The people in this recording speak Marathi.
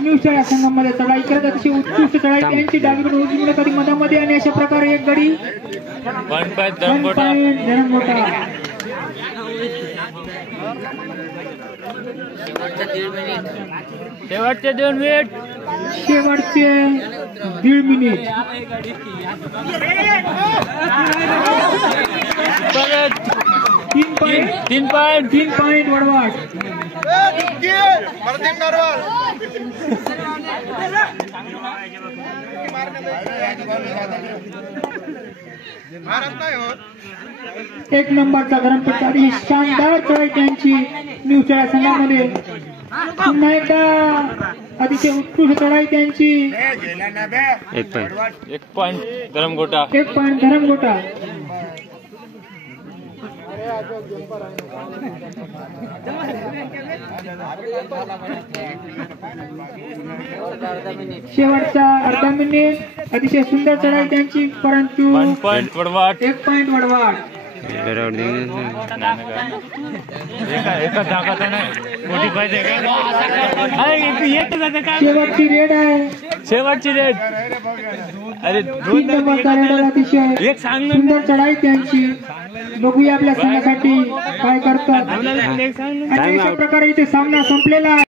न्यूशाळा संघामध्ये चढाई करत अतिशय उत्कृष्ट चढाई त्यांची डावीकडून उजवीकडे कधी मधामध्ये आणि अशा प्रकारे एक गडी धरमगोटा शेवटचे 2 मिनिट शेवटचे 1.5 मिनिट तीन पॉइंट वडवाट एक नंबरचा धरमपट्टा शानदार चढाई त्यांची न्यूशाळा संघामध्ये पुन्हा एकदा अतिशय उत्कृष्ट चढाई त्यांची 1 पॉइंट धरमगोटा शेवटचा अर्धा मिनिट अतिशय सुंदर चढाई त्यांची परंतु 1 पॉइंट वडवाट शेवटची रेड आहे अरे 3 नंबरचा रेड अतिशय सुंदर चढाई त्यांची बघूया आपल्या संघासाठी काय करतात आणि अशा प्रकारे इथे सामना संपलेला आहे.